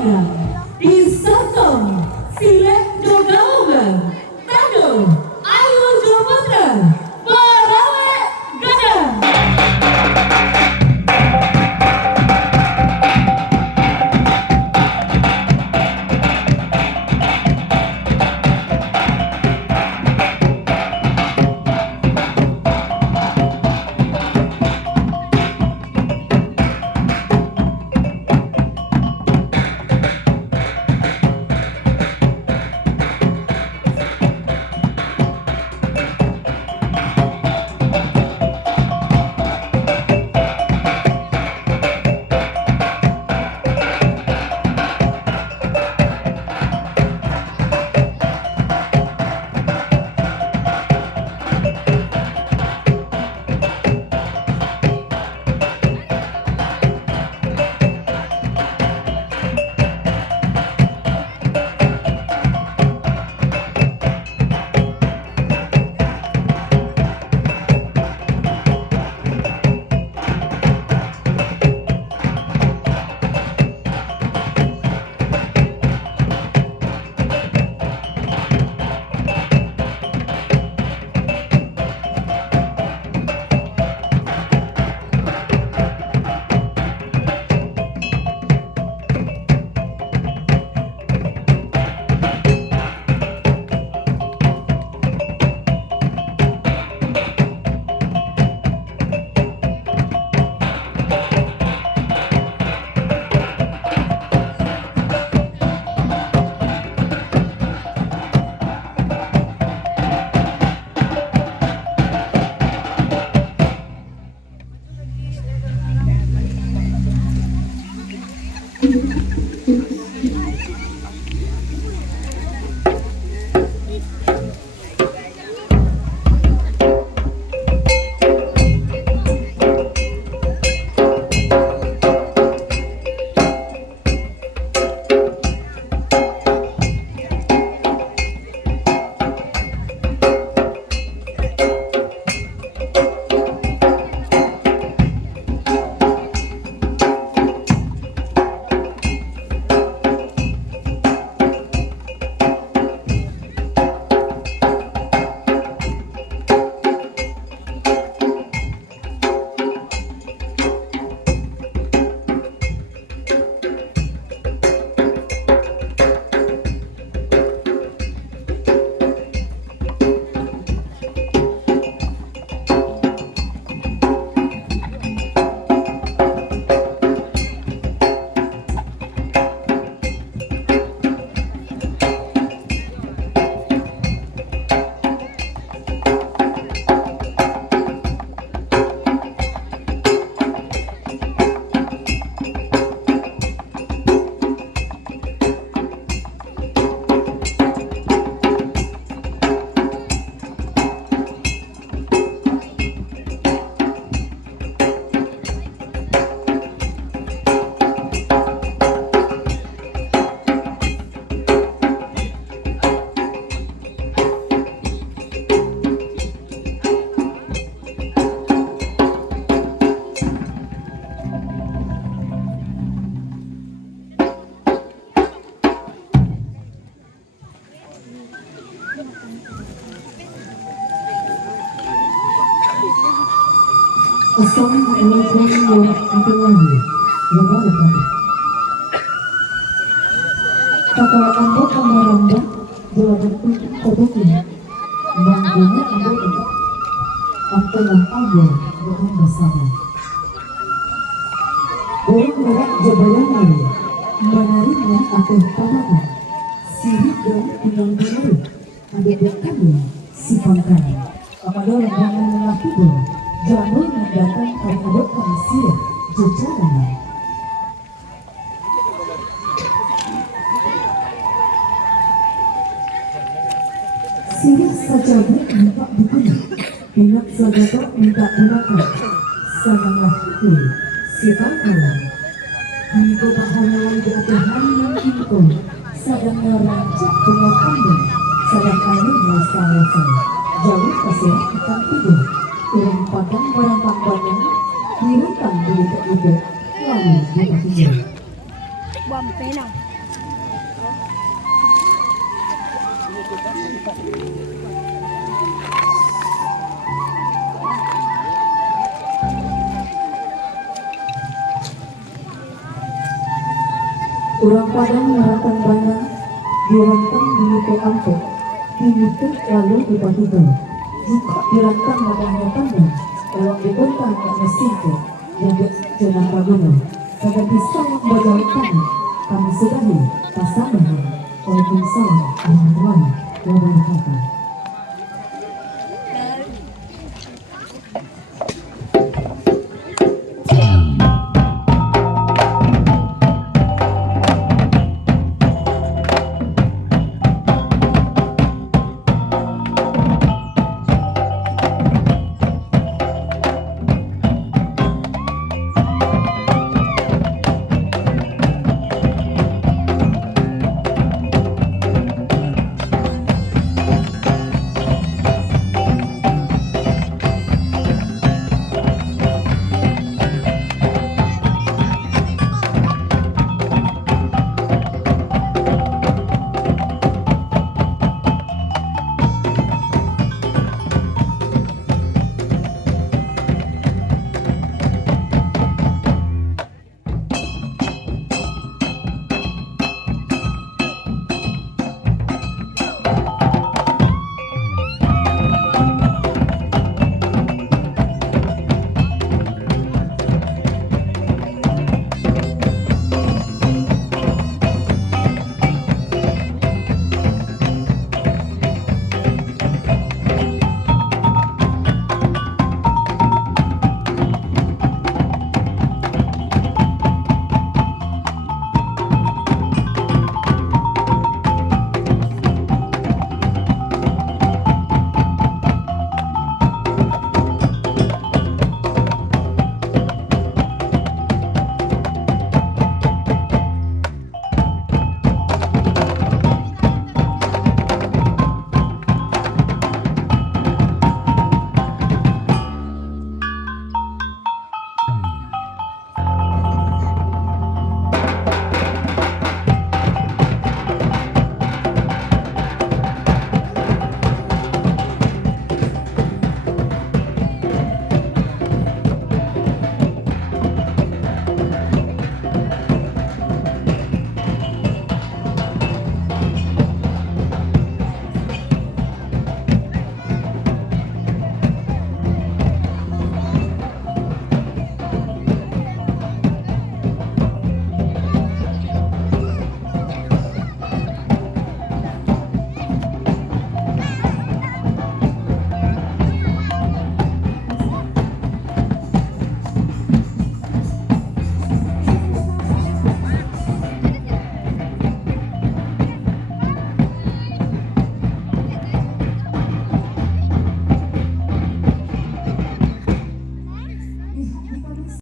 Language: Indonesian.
Bangga Disotong Silek Jogalongan Tado Ayu Jomatra Parawe Gadang. Assalamualaikum warahmatullahi wabarakatuh. Kakak anda kamaranda jawaban untuk kodokin bangunnya anda tetap ampelan anda dengan bersama. Orang merak jabalan menariknya akan tanaman sirik dan pinang biru ada dekatnya si pangkal. Apabila orang mengakibat jangan datang karena manusia jajaran. Sirik saja minta dukung, ingat saja minta gunakan. Sangatlah itu si pangkalan. Hingga bahayawan di atas hanya itu sedang merancak pengetahuan sedang air masalah jauh kasih akan tidur. Turun padang barang banyak, hirukan diri ke lalu kita tinggal. Bom penang. Urang Padang merantang banyak, dirantang di Niko Ampek, dimutuk lalu dibagi-bagi. Juga dirantang madangnya tangan, kalau dibentang mesinke, yang berjalan pagono. Pada bisa membagai tangan, kami sudahi pasangan, walaupun salah, yang